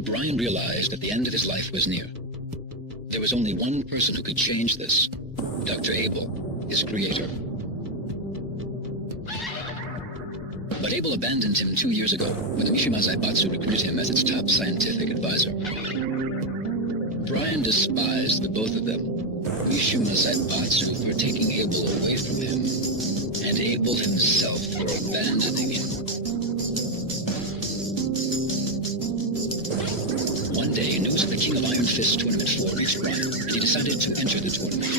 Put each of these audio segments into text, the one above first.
Brian realized that the end of his life was near. There was only one person who could change this, Dr. Abel, his creator. But Abel abandoned him 2 years ago when the Mishima Zaibatsu recruited him as its top scientific advisor. Brian despised the both of them, Mishima Zaibatsu for taking Abel away from him, and Abel himself for abandoning him. One day, news of the King of Iron Fist Tournament 4 reached Brian, and he decided to enter the tournament.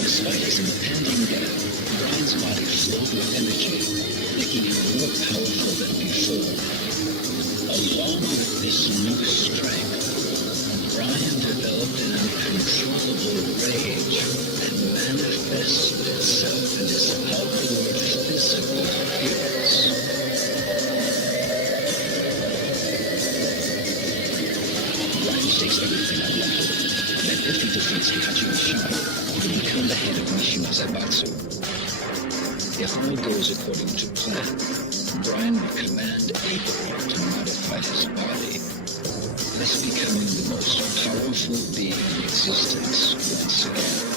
Despite his impending death, Brian's body flowed with energy, making him more powerful than before. Along with this new strength, Brian developed an uncontrollable rage that manifested itself in his outward physical appearance. Brian takes everything out loud, that if he defeats Kazuya Mishima, he can become the head of Mishima Zaibatsu. If all goes according to plan, Brian will command Abel to modify his body, thus becoming the most powerful being in existence once again.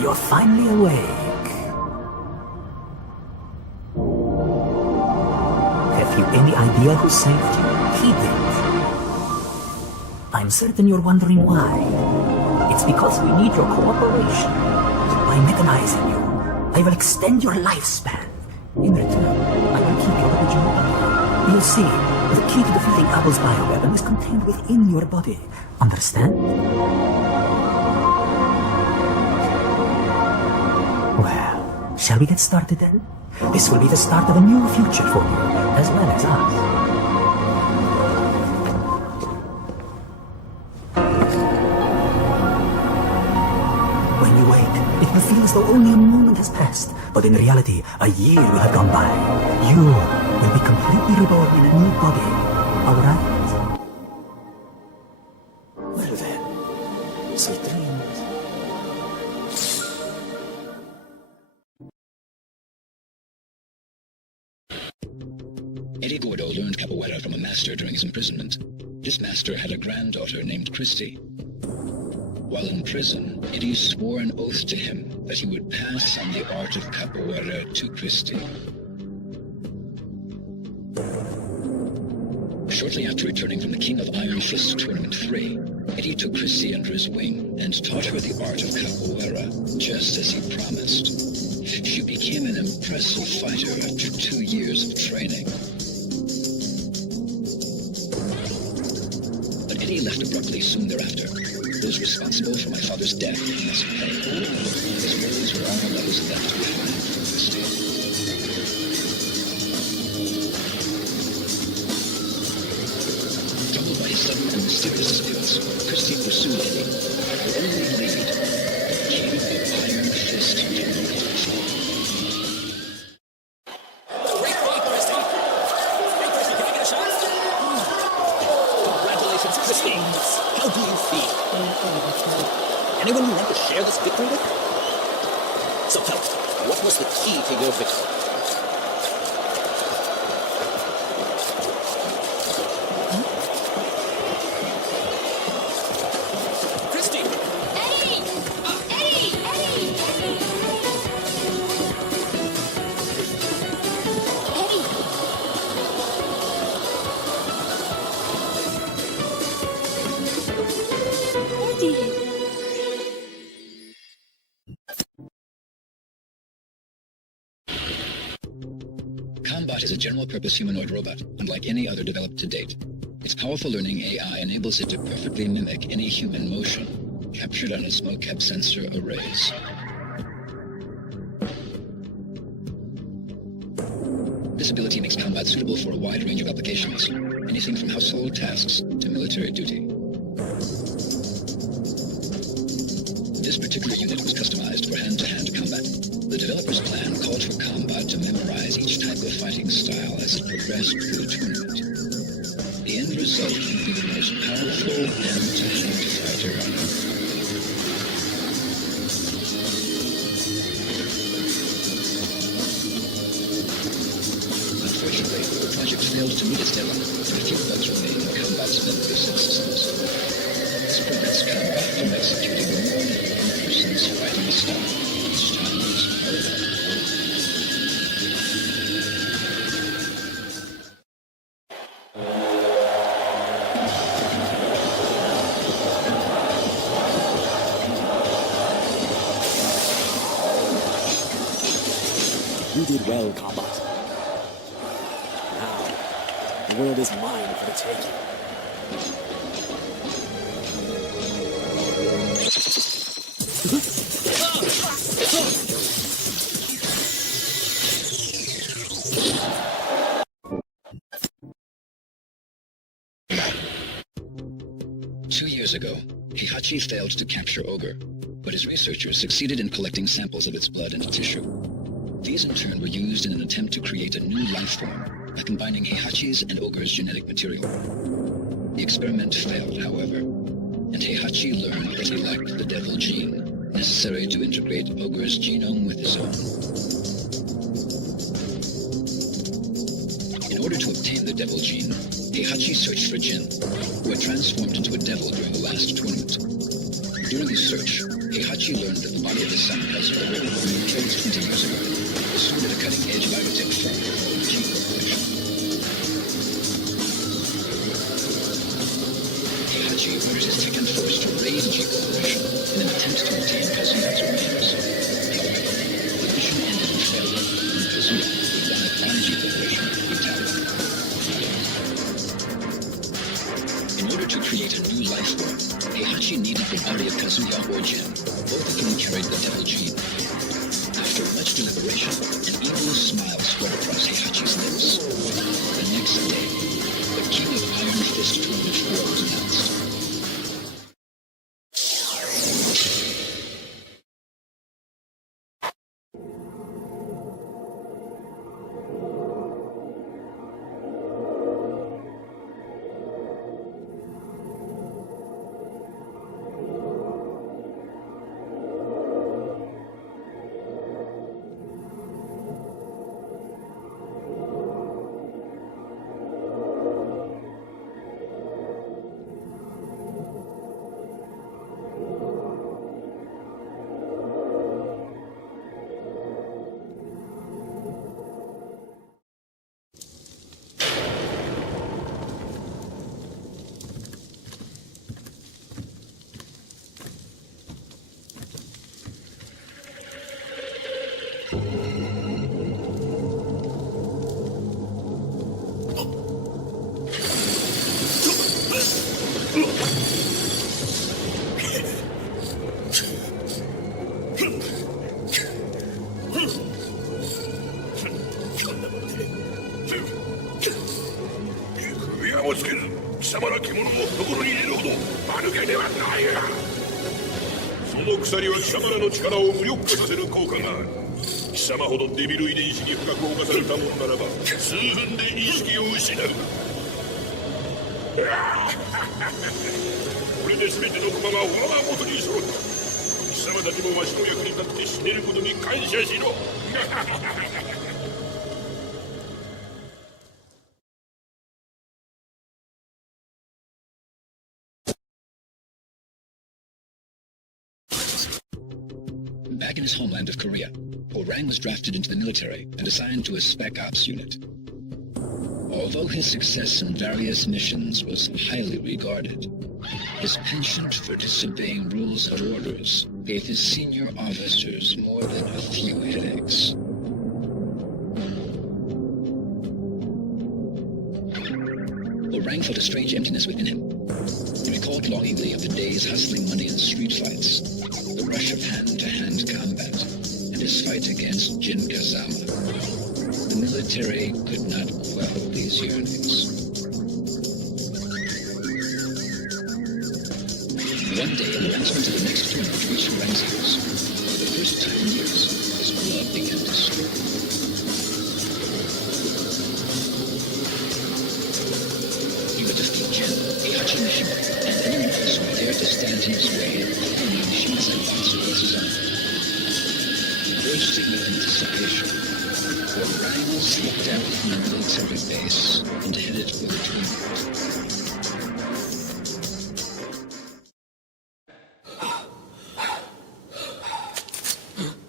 You're finally awake. Have you any idea who saved you? He did. I'm certain you're wondering why. It's because we need your cooperation. By mechanizing you, I will extend your lifespan. In return, I will keep your original body. You'll see, the key to defeating Abel's bioweapon is contained within your body. Understand? Well, shall we get started then? This will be the start of a new future for you, as well as us. When you wake, it will feel as though only a moment has passed, but in reality, a year will have gone by. You will be completely reborn in a new body, alright? Well then, sweet dreams. Eddie Gordo learned capoeira from a master during his imprisonment. This master had a granddaughter named Kristy. While in prison, Eddie swore an oath to him that he would pass on the art of capoeira to Kristy. Shortly after returning from the King of Iron Fist Tournament 3, Eddie took Kristy under his wing and taught her the art of capoeira, just as he promised. She became an impressive fighter after 2 years of training. But Eddie left abruptly soon thereafter. Those responsible for my father's death must pay. His words were all that was left behind for Kristy. Troubled by his sudden and mysterious appearance, Kristy pursued Eddie. Her only lead, the King of Iron Fist Tournament 4. How do you feel? Anyone you want to share this victory with? So tell us, what was the key to your victory? Kristy! Eddie! Eddie! Eddie! Eddie! Combat is a general-purpose humanoid robot, unlike any other developed to date. Its powerful learning AI enables it to perfectly mimic any human motion. captured on its mocap sensor arrays. This ability makes combat suitable for a wide range of applications, anything from household tasks to military duty. This particular unit was customized for hand-to-hand combat. The developer's plan called for combat to memorize each type of fighting style as it progressed through the tournament. The end result would be the most powerful hand-to-hand fighter on Earth. Unfortunately, the project failed to meet its deadline, and a few bugs remain in combat's medical subsystems. This prevents combat from executing more than one person's fighting style each time it's held. You did well, Combat. Now, the world is mine for the taking. Two years ago, Heihachi failed to capture Ogre, but his researchers succeeded in collecting samples of its blood and tissue. These in turn were used in an attempt to create a new life form by combining Heihachi's and Ogre's genetic material. The experiment failed, however, and Heihachi learned that he lacked the devil gene necessary to integrate Ogre's genome with his own. In order to obtain the devil gene, Heihachi searched for Jin, who had transformed into a devil during the last tournament. During his search, Heihachi learned that the body of his son, Kazuya, who had been killed 20 years ago, was stored at a cutting-edge biotech firm called G Corporation. Heihachi orders his Tekken force to raid G Corporation in an attempt to obtain Kazuya's remains. However, the mission ended in failure, and Kazuya, who wanted on G Corporation, retaliated. In order to create a new life form, Heihachi needed the body of Kazuya or Jin, both of whom carried the devil gene. After much deliberation, an evil smile spread across Heihachi's lips. The next day, the King of Iron Fist Tournament 4 was announced.鎖は貴様らの力を無力化させる効果がある。貴様ほどデビル遺伝子に深く侵されたものならば数分で意識を失う。これで全ての駒が我が元に揃った。貴様たちもわしの役に立って死ねることに感謝しろ。Back in his homeland of Korea, Orang was drafted into the military and assigned to a Spec Ops unit. Although his success in various missions was highly regarded, his penchant for disobeying rules and orders gave his senior officers more than a few headaches. Orang felt a strange emptiness within him. He recalled longingly of the days hustling money in street fights, the rush of hand-to-hand combat, and his fight against Jin Kazama. The military could not quell these yearnings. One day, an announcement of the next tournament reached Rang's house. For the first time in years, his blood began to stir. He would defeat Jin, Heihachi Mishima, and anyone else who dared to stand in his way, claiming Mishima's advance against his own. He urged significant anticipation, for Rang slipped out from the military base and headed for the tournament.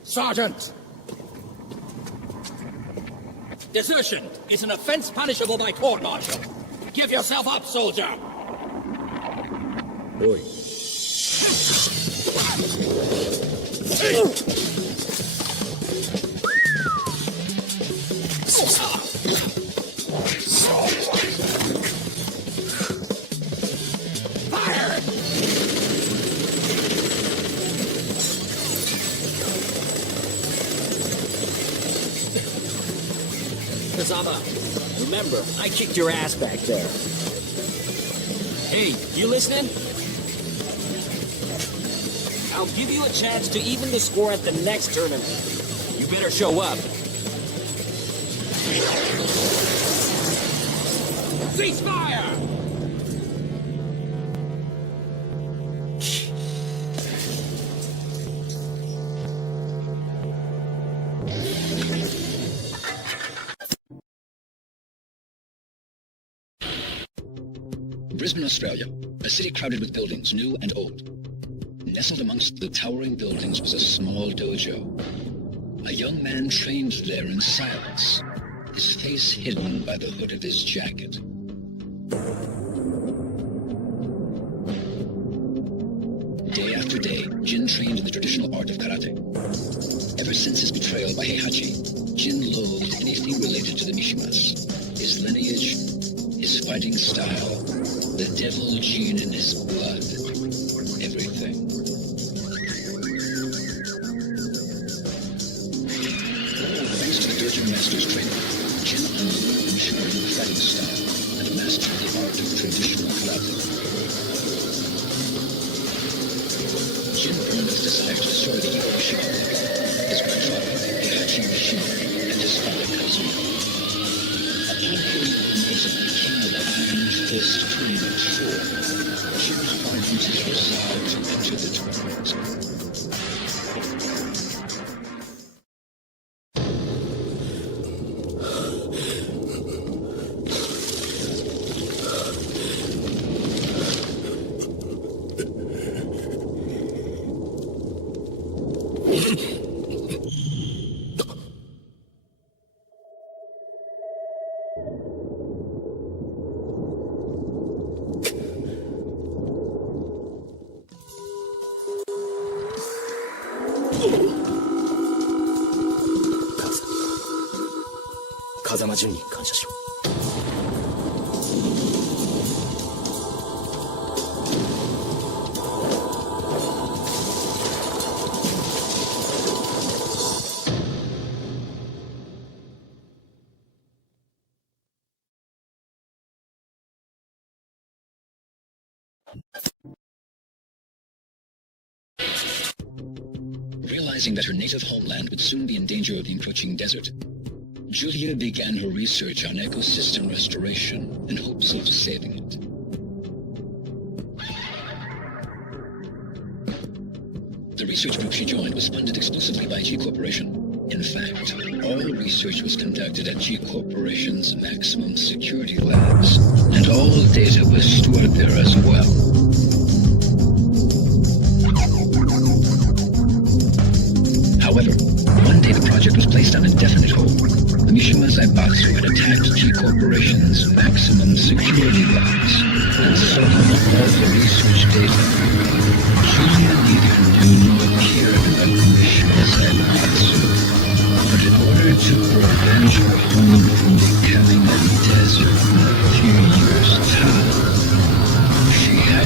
Sergeant! Desertion is an offense punishable by court-martial. Give yourself up, soldier! Oi. Fire! Kazama, remember, I kicked your ass back there. Hey, you listening? I'll give you a chance to even the score at the next tournament. You better show up. Ceasefire! Brisbane, Australia, a city crowded with buildings, new and old. Nestled amongst the towering buildings was a small dojo. A young man trained there in silence, his face hidden by the hood of his jacket. Day after day, Jin trained in the traditional art of karate. Ever since his betrayal by Heihachi, Jin loathed anything related to the Mishimas. His lineage, his fighting style, the devil gene in his blood, everything. Thanks to the dojo master's training, Jin unlearned the Mishima fighting style and mastered the art of traditional karate. Jin burned with desire to destroy the evil Mishima clique, his grandfather, Heihachi Mishima, and his father, Kazuya. Upon hearing the news of the king of the Iron Fist Tournament 4, Jin hardened his resolve to enter the tournament. Kazama Junに感謝しろ。Realizing that her native homeland would soon be in danger of the encroaching desert, Julia began her research on ecosystem restoration in hopes of saving it. The research group she joined was funded exclusively by G Corporation. In fact, all research was conducted at G Corporation's maximum security labs, and all data was stored there as well. However, one day the project was placed on indefinite hold. The Mishima Zaibatsu had attacked G Corporation's maximum security labs and stolen all the research data. Julia neither knew nor cared about the Mishima Zaibatsu, but in order to prevent her home from becoming a desert in a few years' time, she had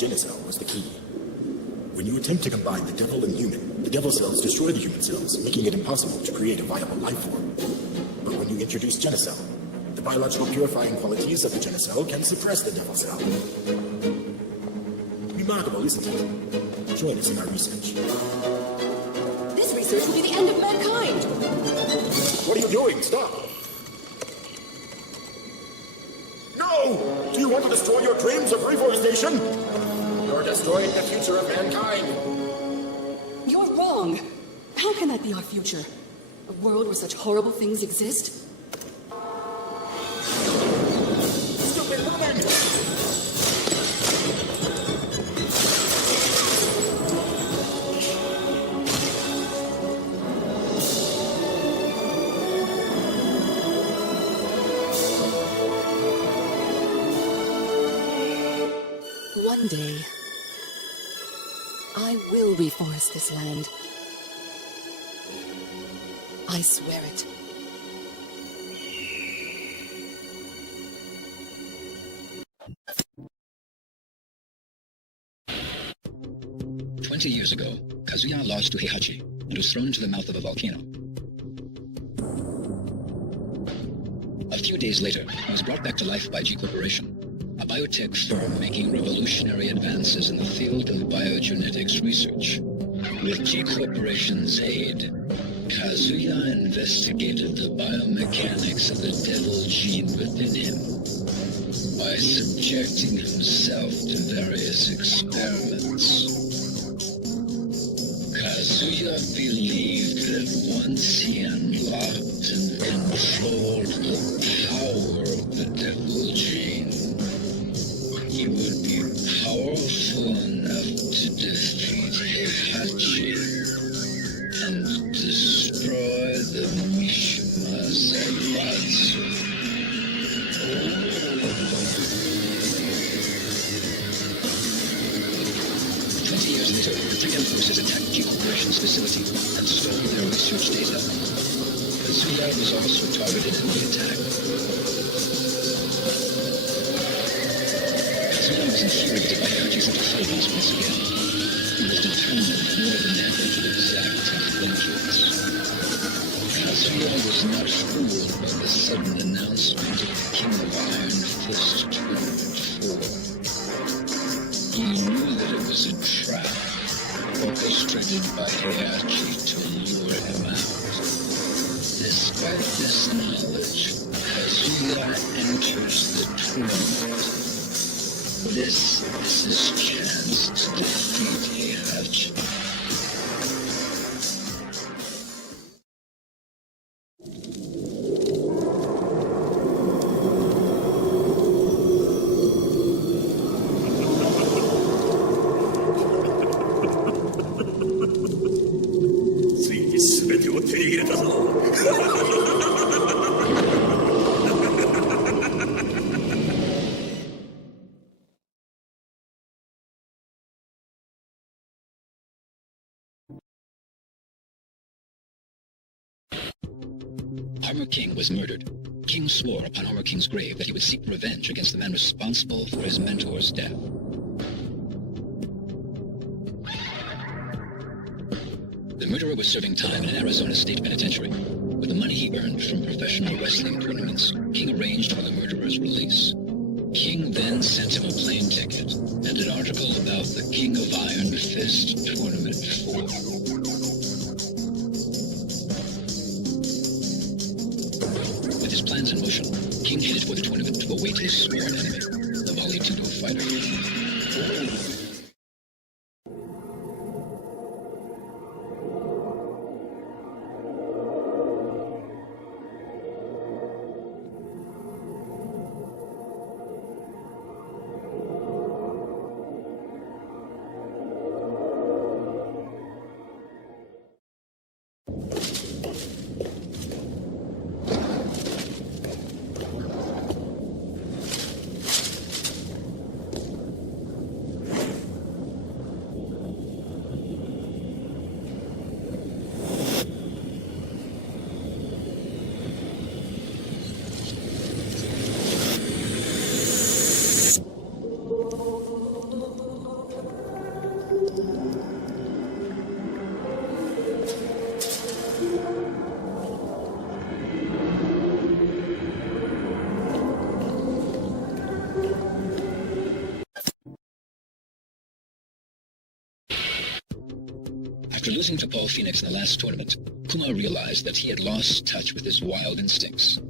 Genicell was the key. When you attempt to combine the devil and human, the devil cells destroy the human cells, making it impossible to create a viable life form. But when you introduce Genicell, the biological purifying qualities of the Genicell can suppress the devil cell. Remarkable, isn't it? Join us in our research. This research will be the end of mankind. What are you doing? Stop! No! Do you want to destroy your dreams of reforestation? You're destroying the future of mankind. You're wrong. How can that be our future? A world where such horrible things exist? Stupid woman! One day, I will reforest this land. I swear it. "20 years ago, Kazuya lost to Heihachi and was thrown into the mouth of a volcano. A few days later, he was brought back to life by G Corporation, a biotech firm making revolutionary advances in the field of biogenetics research. With G Corporation's aid, Kazuya investigated the biomechanics of the devil gene within him by subjecting himself to various experiments. Kazuya believed that once he unlocked and controlled the power of the devil gene, he would be powerful enough to defeat Heihachi and destroy the Mishima Zaibatsu. 20 years later, the Tekken forces attacked G Corporation's facility and stole their research data. Kazuya was also targeted in the attack. Kazuya was infuriated by Heihachi's interference once again. He was determined more than ever to exact vengeance. Kazuya was not fooled by the sudden announcement of the King of Iron Fist Tournament 4. He knew that it was a trap, orchestrated by Heihachi to lure him out. Despite this knowledge, Kazuya enters the tournament. This is his chance to defeat Heihachi. Armor King was murdered. King swore upon Armor King's grave that he would seek revenge against the man responsible for his mentor's death. The murderer was serving time in an Arizona state penitentiary. With the money he earned from professional wrestling tournaments, King arranged for the murderer's release. King then sent him a plane ticket and an article about the King of Iron Fist Tournament 4. With his plans in motion, King headed for the tournament to await his sworn enemy, the Bali Tudo fighter. After losing to Paul Phoenix in the last tournament, Kumar realized that he had lost touch with his wild instincts.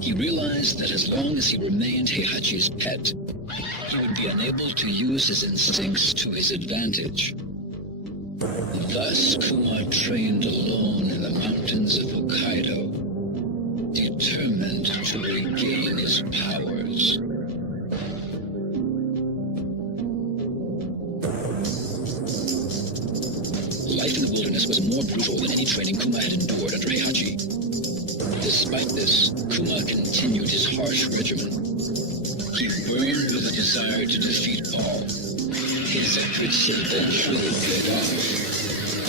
He realized that as long as he remained Heihachi's pet, he would be unable to use his instincts to his advantage. Thus, Kumar trained alone in the mountains of Hokkaido, determined to regain his powers. Life in the wilderness was more brutal than any training Kumar had endured under Heihachi. Despite this, Kumar continued his harsh regimen. He burned with a desire to defeat Paul. His efforts eventually paid off.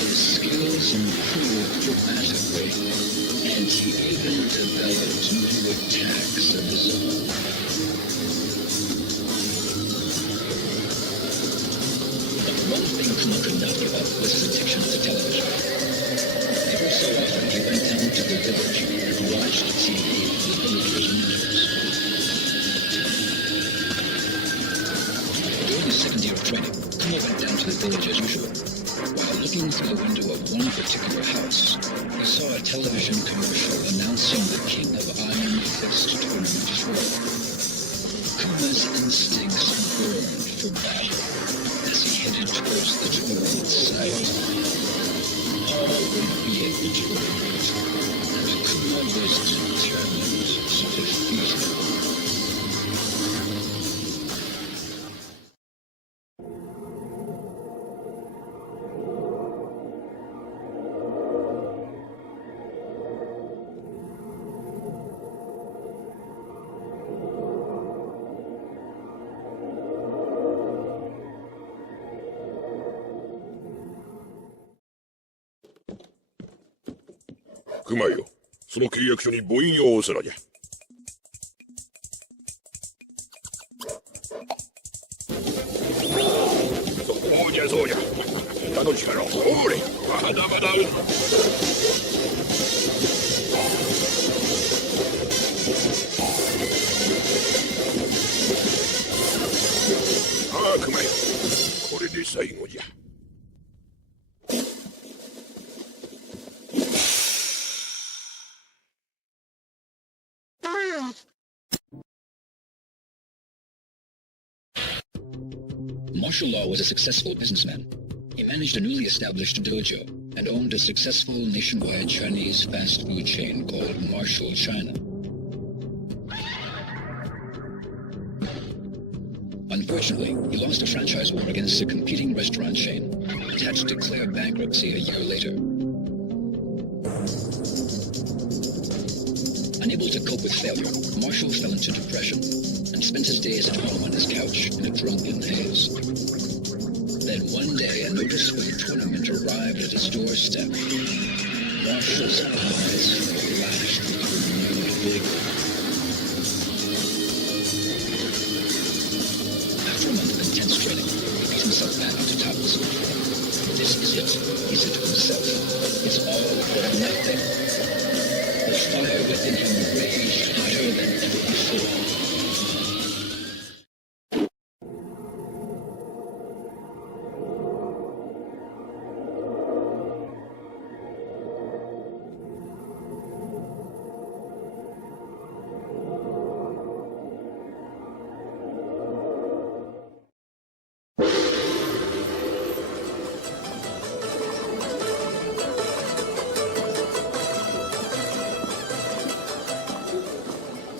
His skills improved dramatically, and he even developed new attacks of his own. But one thing Kumar could not give up was his addiction to television. Every so often he went down to the village and watched TV with the villagers' neighbors. During his second year of training, Kumar went down to the village as usual. While looking through the window of one particular house, he saw a television commercial announcing the King of Iron Fist Tournament 4. Kuma's instincts burned for battle as he headed towards the tournament site. All would be able to win, and Kumar was determined to defeat him.熊よ、その契約書に母印を押せなじゃ。そうじゃそうじゃ。他の力をほれ、まだまだ。ああ、熊よ、これで最後じゃ。Martial law was a successful businessman. He managed a newly established dojo and owned a successful nationwide Chinese fast food chain called Martial China. Unfortunately, he lost a franchise war against a competing restaurant chain and had to declare bankruptcy a year later. Unable to cope with failure, Marshall fell into depression and spent his days at home on his couch in a drunken haze. Then one day, a notice for the tournament arrived at his doorstep. Marshall's eyes flashed with renewed vigor. After a month of intense training, he beat himself back to top the stage. This is it, he said to himself. It's all for nothing. The fire within him raged hotter than ever before.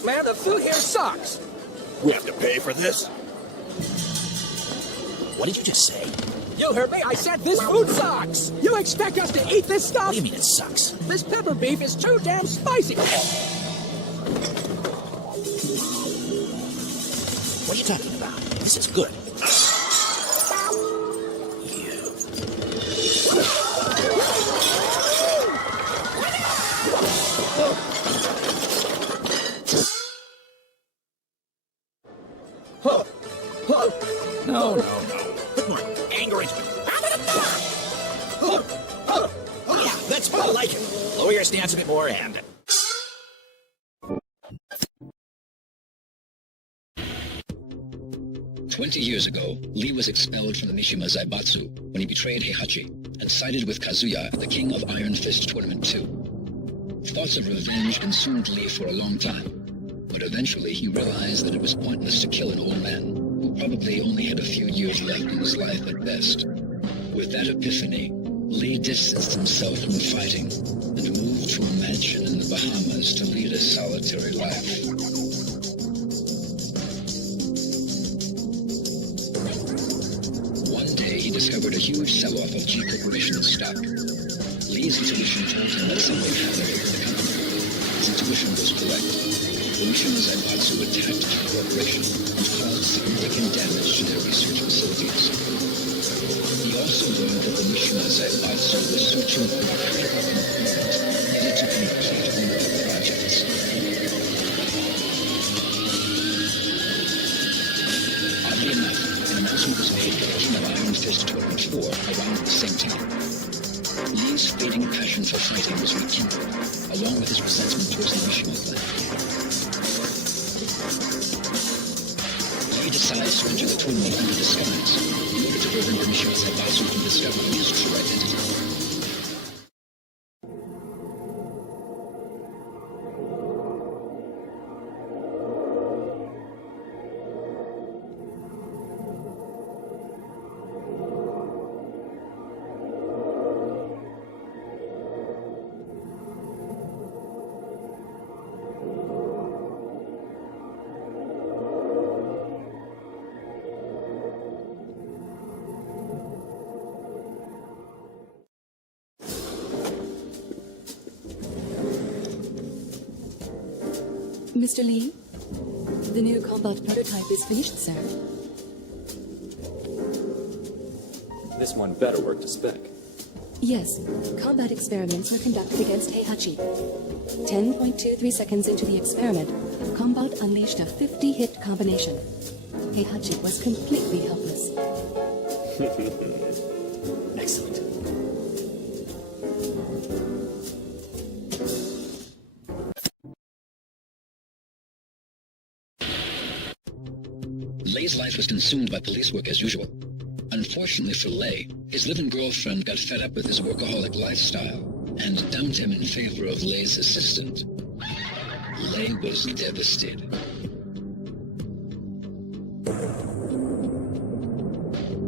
Man, the food here sucks. We have to pay for this? What did you just say? You heard me. I said this food sucks. You expect us to eat this stuff? What do you mean it sucks? This pepper beef is too damn spicy. What are you talking about? This is good. No. Put more anger into it. Yeah, that's more like it. Lower your stance a bit more and... "20 years ago, Lee was expelled from the Mishima Zaibatsu when he betrayed Heihachi and sided with Kazuya at the King of Iron Fist Tournament 2. Thoughts of revenge consumed Lee for a long time, but eventually he realized that it was pointless to kill an old man who probably only had a few years left in his life at best. With that epiphany, Lee distanced himself from fighting and moved to a mansion in the Bahamas to lead a solitary life. One day, he discovered a huge sell-off of G Corporation stock. Lee's intuition told him that something happened with the company. His intuition was correct. The Mishima Zaibatsu attacked G Corporation and caused significant damage to their research facilities. He also learned that the Mishima Zaibatsu was searching for a critical component needed to complete one of the projects. Oddly enough, an announcement was made for the King of Iron Fist Tournament 4 around the same time. Lee's fading passion for fighting was rekindled, along with his resentment towards the Mishima clan. He decides to enter the tournament under disguise in order to prevent the Mishima Zaibatsu from discovering his true identity. Mr. Lee, the new combat prototype is finished, sir. This one better work to spec. Yes, combat experiments were conducted against Heihachi. 10.23 seconds into the experiment, Combat unleashed a 50-hit combination. Heihachi was completely helpless. Excellent. Lei's life was consumed by police work as usual. Unfortunately for Lei, his live-in girlfriend got fed up with his workaholic lifestyle and dumped him in favor of Lei's assistant. Lei was devastated.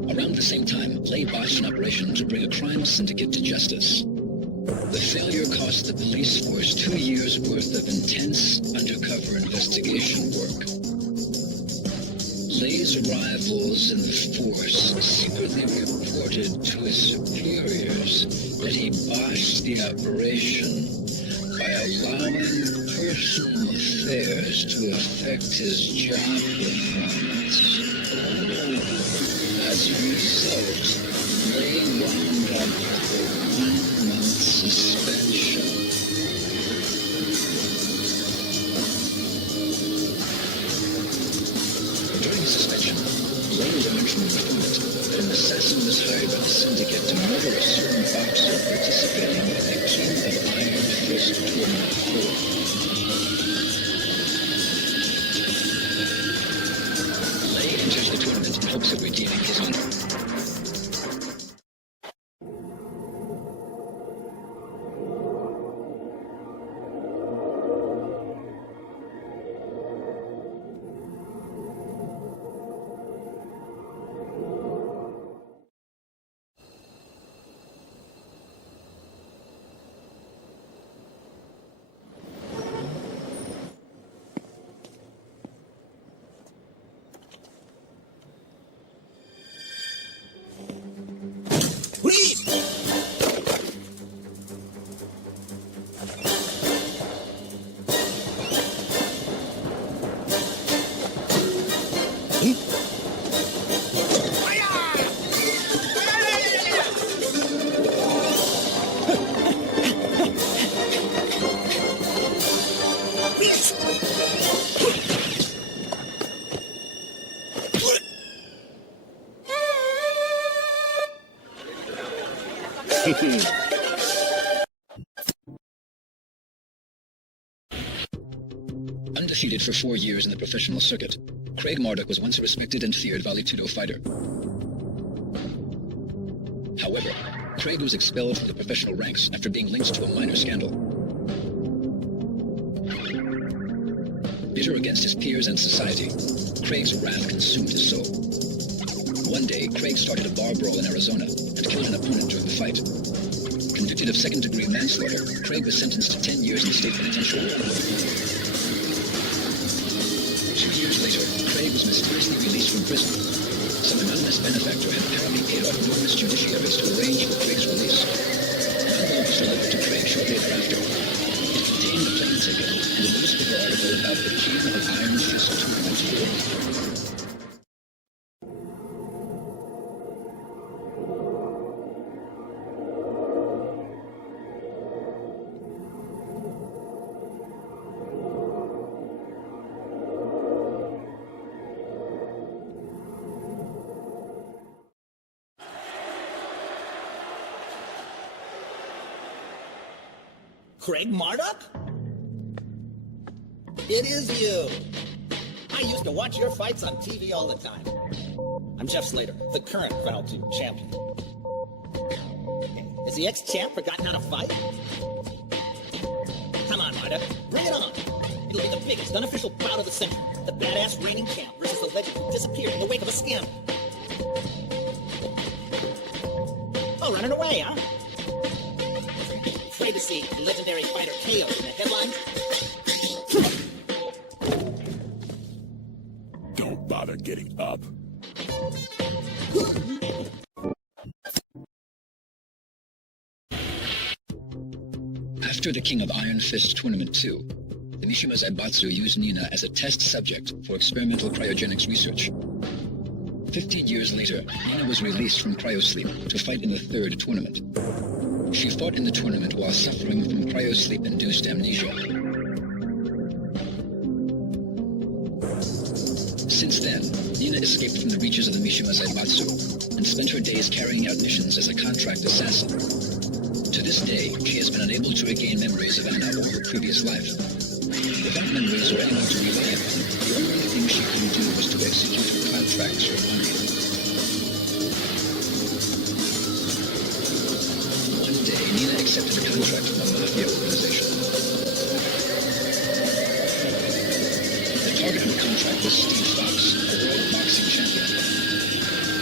Around the same time, Lei botched an operation to bring a crime syndicate to justice. The failure cost the police force 2 years' worth of intense undercover investigation work. Lei's rivals in the force secretly reported to his superiors that he botched the operation by allowing personal affairs to affect his job performance. As a result, Lei wound up with a 1-month suspension. During suspension, Lei learned from the informant that an assassin was hired by the syndicate to murder a certain boxer participating in the King of Iron Fist Tournament 4. Lei enters the tournament in hopes of redeeming his honor. Undefeated for 4 years in the professional circuit, Craig Marduk was once a respected and feared Vale Tudo fighter. However, Craig was expelled from the professional ranks after being linked to a minor scandal. Bitter against his peers and society, Craig's wrath consumed his soul. One day, Craig started a bar brawl in Arizona and killed an opponent during the fight. Convicted of second-degree manslaughter, Craig was sentenced to 10 years in state penitentiary. 2 years later, Craig was mysteriously released from prison. Some anonymous benefactor had apparently paid off numerous judiciaries to arrange for Craig's release. An envelope was delivered to Craig shortly thereafter. It contained a plane ticket and a newspaper article about the King of Iron Fist tournament. Craig Marduk? It is you. I used to watch your fights on TV all the time. I'm Jeff Slater, the current Final 2 champion. Has the ex-champ forgotten how to fight? Come on, Marduk, bring it on. It'll be the biggest unofficial bout of the century. The badass reigning champ versus the legend who disappeared in the wake of a scandal. Oh, running away, huh? Afraid to see legendary fighter KO in the headlines? Don't bother getting up. After the King of Iron Fist Tournament 2, the Mishima Zaibatsu used Nina as a test subject for experimental cryogenics research. 15 years later, Nina was released from cryosleep to fight in the third tournament. She fought in the tournament while suffering from cryosleep-induced amnesia. Since then, Nina escaped from the reaches of the Mishima Zaibatsu and spent her days carrying out missions as a contract assassin. To this day, she has been unable to regain memories of Anna or her previous life. Without memories or anyone to rely on, the only thing she can do was to execute contracts for money. One day, Nina accepted a contract from a mafia organization. The target of the contract was Steve Fox, a world boxing champion.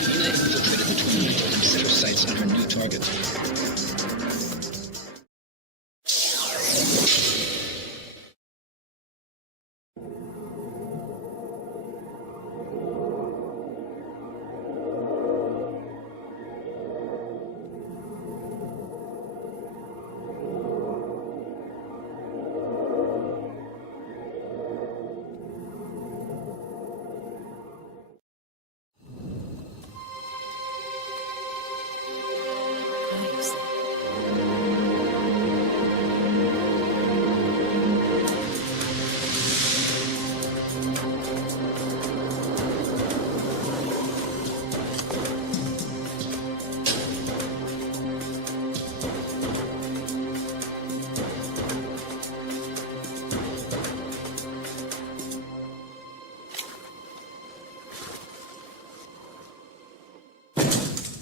Nina infiltrated the tournament and set her sights on her new target.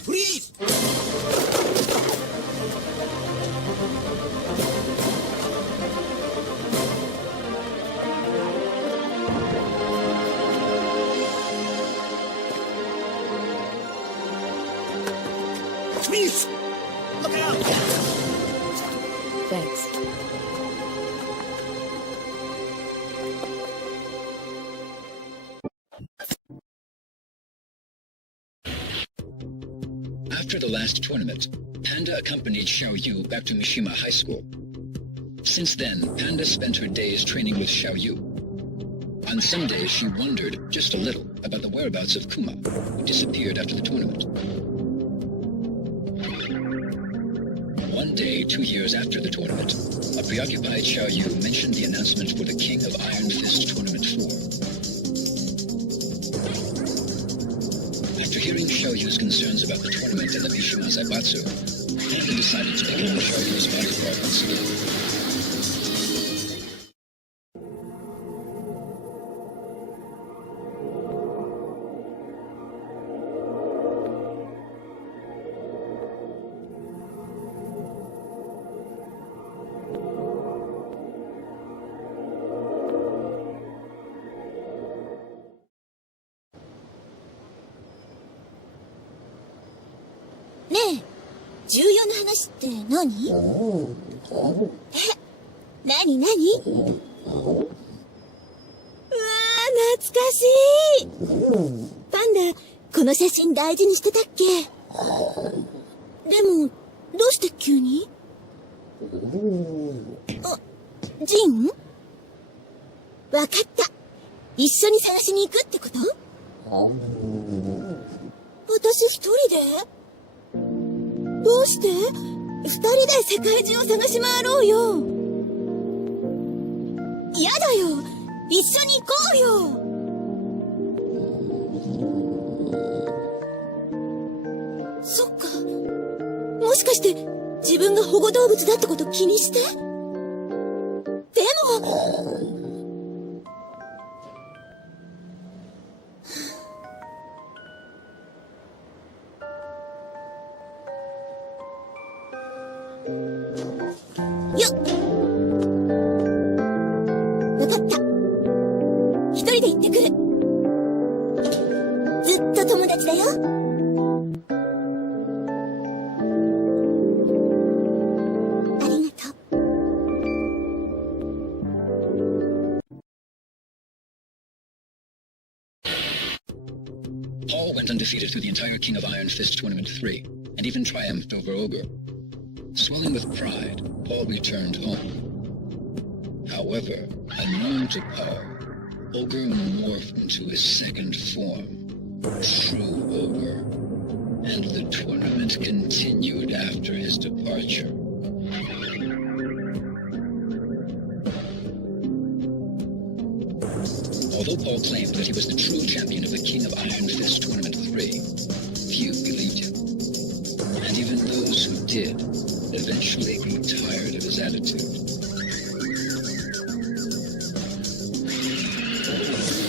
Please! Please! Look out! Thanks. After the last tournament, Panda accompanied Xiaoyu back to Mishima High School. Since then, Panda spent her days training with Xiaoyu. On some days, she wondered just a little about the whereabouts of Kumar, who disappeared after the tournament. One day, 2 years after the tournament, a preoccupied Xiaoyu mentioned the announcement for the King of Iron Fist Tournament 4. After hearing Xiaoyu's concerns about the tournament and the Mishima Zaibatsu, Panda decided to become Xiaoyu's bodyguard once again. 重要な話って何？何？うわー、懐かしい。パンダ、この写真大事にしてたっけ？でも、どうして急に？あ、ジン？わかった。一緒に探しに行くってこと？私一人で？どうして？二人で世界中を探し回ろうよ。やだよ。一緒に行こうよ。そっか。もしかして自分が保護動物だってこと気にして？でも。よっ！わかった。一人で行ってくる。ずっと友達だよ。ありがとう。Paul went undefeated through the entire King of Iron Fist Tournament 3, and even triumphed over Ogre. Swelling with pride, Paul returned home. However, unknown to Paul, Ogre morphed into his second form, True Ogre, and the tournament continued after his departure. Although Paul claimed that he was the true champion of the King of Iron Fist Tournament 3, few believed him. And even those who did eventually grew tired of his attitude.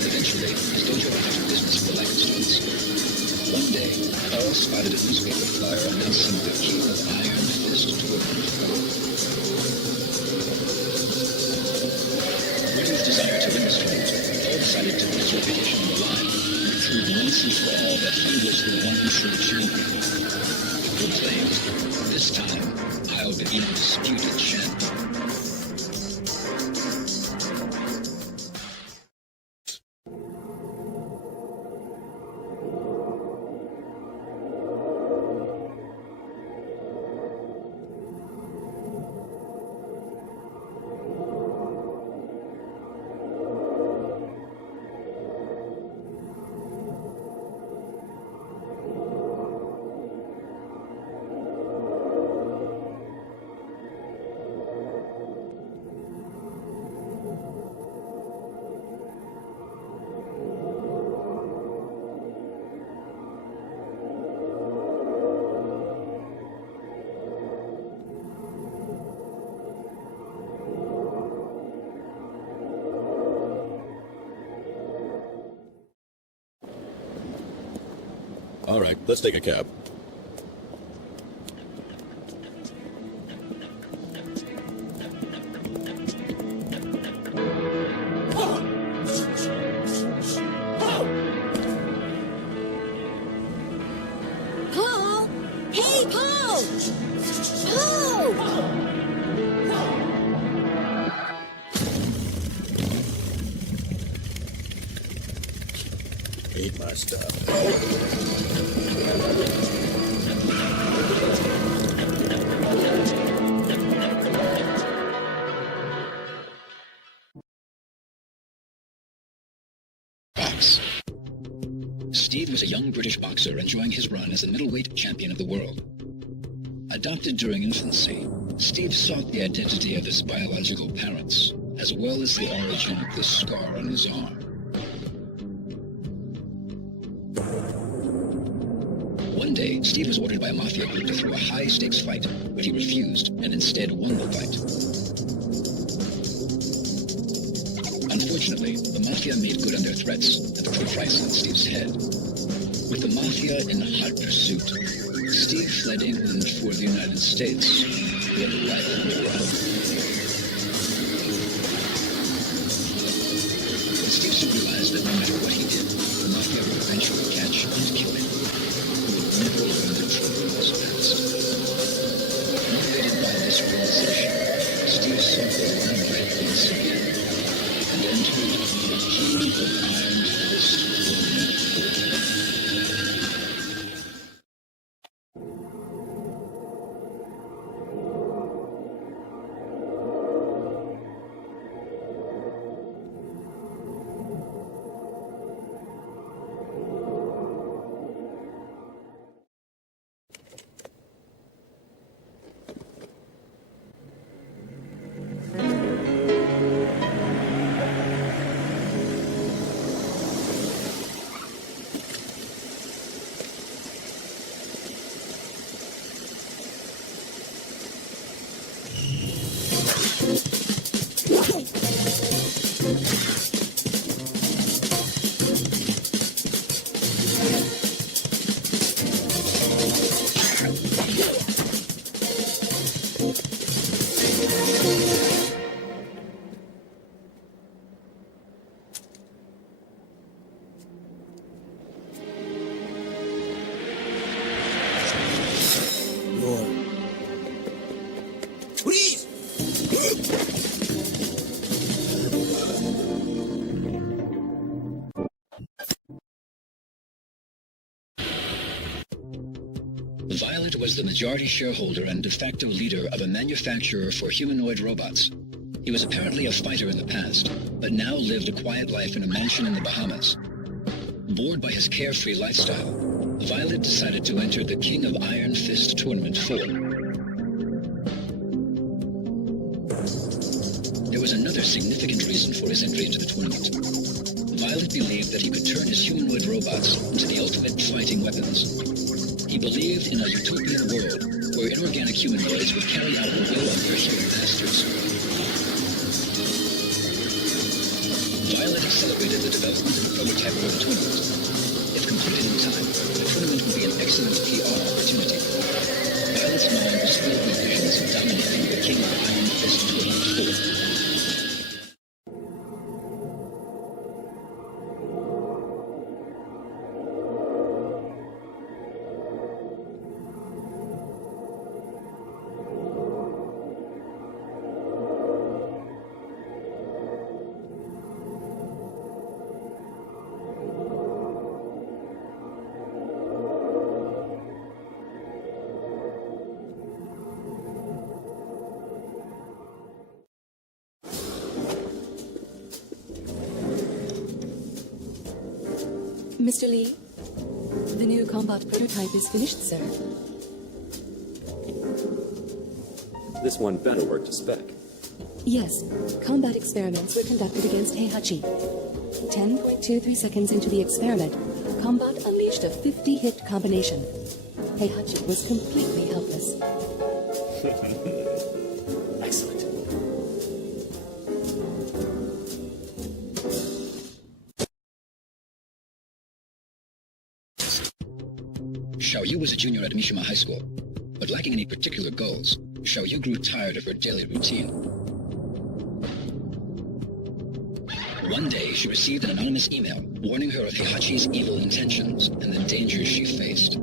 Eventually, his dojo went out of business for lack of students. One day, Paul spotted a newspaper flyer announcing the King of Iron Fist Tournament 4. With his desire to win this tournament, Paul decided to put his reputation on the line and prove once and for all that he was the one true champion. He claimed, this time, I'll be the undisputed champion. All right, let's take a cab. Paul! Hey, Paul! Paul! Eat my stuff. Steve was a young British boxer enjoying his run as the middleweight champion of the world. Adopted during infancy, Steve sought the identity of his biological parents, as well as the origin of the scar on his arm. One day, Steve was ordered by a mafia group to throw a high-stakes fight, but he refused and instead won the fight. Unfortunately, the mafia made good on their threats and put a price on Steve's head. With the mafia in hot pursuit, Steve fled England for the United States, where the life wore out. But Steve soon realized that no matter what he did, the mafia would eventually catch and kill him. He would never learn the truth of his past. simple one-night fist again, and entered the King of Iron Fist tournament. Please! Violet was the majority shareholder and de facto leader of a manufacturer for humanoid robots. He was apparently a fighter in the past, but now lived a quiet life in a mansion in the Bahamas. Bored by his carefree lifestyle, Violet decided to enter the King of Iron Fist Tournament 4. There was another significant reason for his entry into the tournament. Violet believed that he could turn his humanoid robots into the ultimate fighting weapons. He believed in a utopian world where inorganic humanoids would carry out the will of their human masters. Violet accelerated the development of a prototype for the tournament. If completed in time, the tournament would be an excellent PR opportunity. Violet's mind was filled with visions of dominating the King of Iron Fist Tournament 4. Mr. Lee, the new combat prototype is finished, sir. This one better work to spec. Yes, combat experiments were conducted against Heihachi. 10.23 seconds into the experiment, Combat unleashed a 50-hit combination. Heihachi was completely helpless. Excellent. Xiaoyu was a junior at Mishima High School, but lacking any particular goals, Xiaoyu grew tired of her daily routine. One day, she received an anonymous email warning her of Heihachi's evil intentions and the dangers she faced.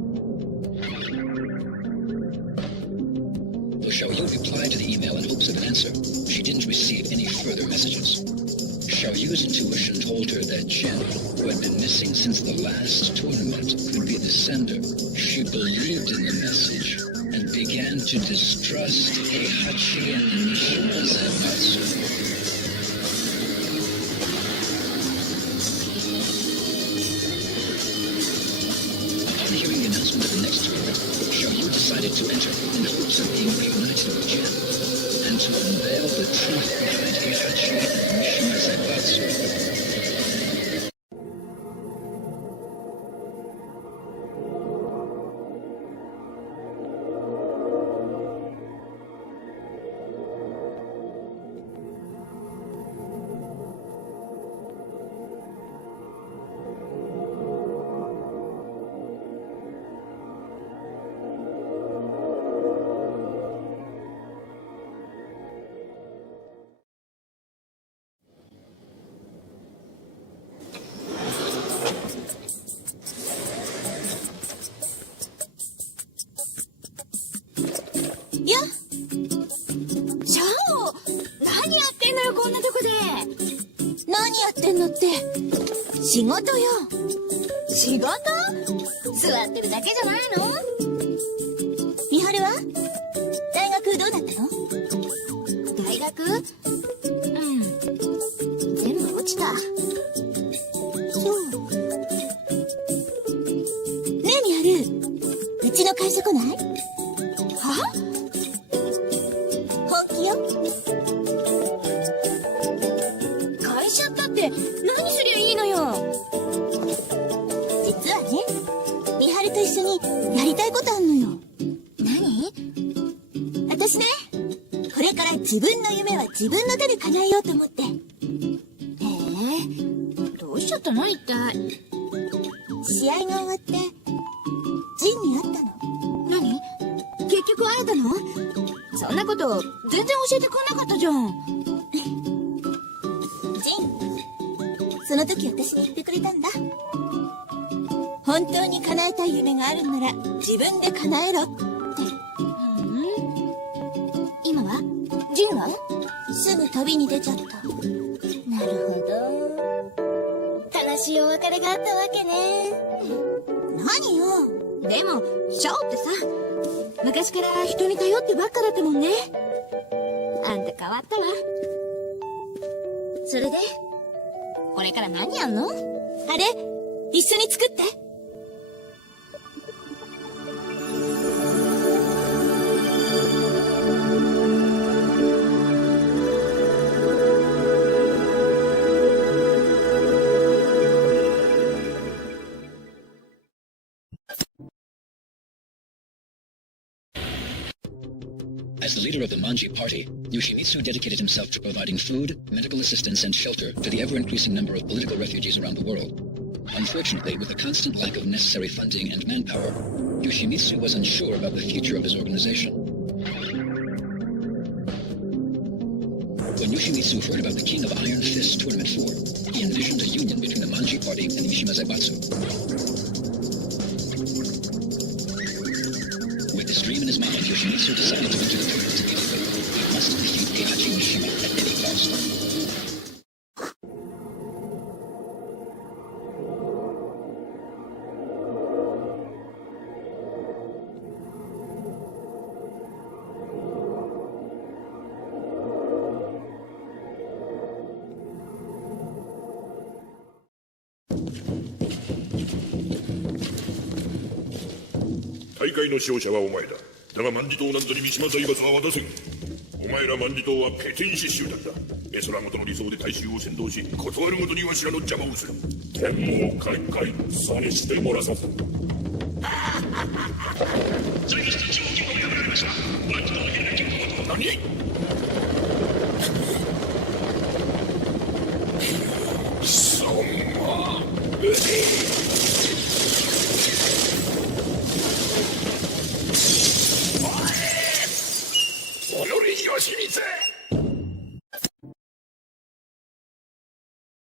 Though Xiaoyu replied to the email in hopes of an answer, she didn't receive any further messages. Xiaoyu's intuition told her that Jen, who had been missing since the last tournament, could be the sender. She believed in the message and began to distrust Heihachi and Mishima Zaibatsu. Upon hearing the announcement of the next tournament, Xiaoyu decided to enter in the hopes of being reunited with Jen and to unveil the truth behind Heihachi and Mishima Zaibatsu. してんのって、仕事よ。仕事？座ってるだけじゃないの？美晴は大学どうだったの？大学？全部落ちた。そう。ねえ美晴、うちの会社来ない？は？本気よ。会社ったって何すりゃいいのよ。実はね、美晴と一緒にやりたいことあんのよ。何？私ね、これから自分の夢は自分の手で叶えようと思って。どうしちゃったの一体。試合が終わってジンに会ったの。何？結局会えたの？そんなこと全然教えてくんなかったじゃん。ジン、その時私に言ってくれたんだ。本当に叶えたい夢があるんなら自分で叶えろって。今は？ジンは？すぐ旅に出ちゃった。なるほど。悲しいお別れがあったわけね。何よ。でもシャオってさ、昔から人に頼ってばっかだったもんね。あんた変わったわ。それでこれから何やんの？あれ一緒に作って。As the leader of the Manji party, Yoshimitsu dedicated himself to providing food, medical assistance, and shelter to the ever-increasing number of political refugees around the world. Unfortunately, with the constant lack of necessary funding and manpower, Yoshimitsu was unsure about the future of his organization. When Yoshimitsu heard about the King of Iron Fist Tournament 4, he envisioned a union between the Manji party and Mishima Zaibatsu. With this dream in his mind, Yoshimitsu decided to enter the tournament to be fair. He must defeat Heihachi Mishima at any cost. 大会の勝者はお前だ。だが万事島なんぞに三島財閥は渡せん。お前ら万事島はペテン師集団だ。絵空ごとの理想で大衆を先導し、断るごとにわしらの邪魔をする。天網開会、さにしてもらさず。在日中央銀行が破られました。万事島の現代銀行と何？そんな。おのれ義光！